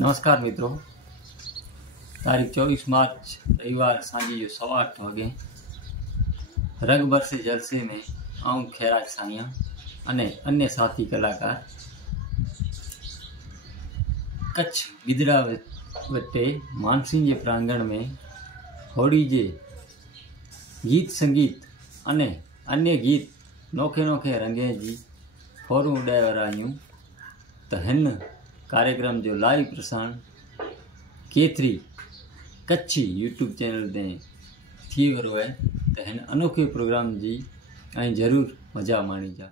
नमस्कार मित्रों, तारीख 24 मार्च रविवार सांझी जो 8:15 वागे रंग बरसे जलसे में आऊं खैराज सानिया अने अन्य साथी कलाकार कच्छ गिदड़ा वटे मानसिंह जे प्रांगण में होड़ी जे गीत संगीत अने अन्य गीत नोखे नोखे रंगे जी फोरूं उड़ाए वारा आहियूं। त हिन कार्यक्रम जो लाइव प्रसारण केतरी कच्छी यूट्यूब चैनल ते थी वरो है। त हिन अनोखे प्रोग्राम जी ऐं ज़रूर मज़ा माणी जा।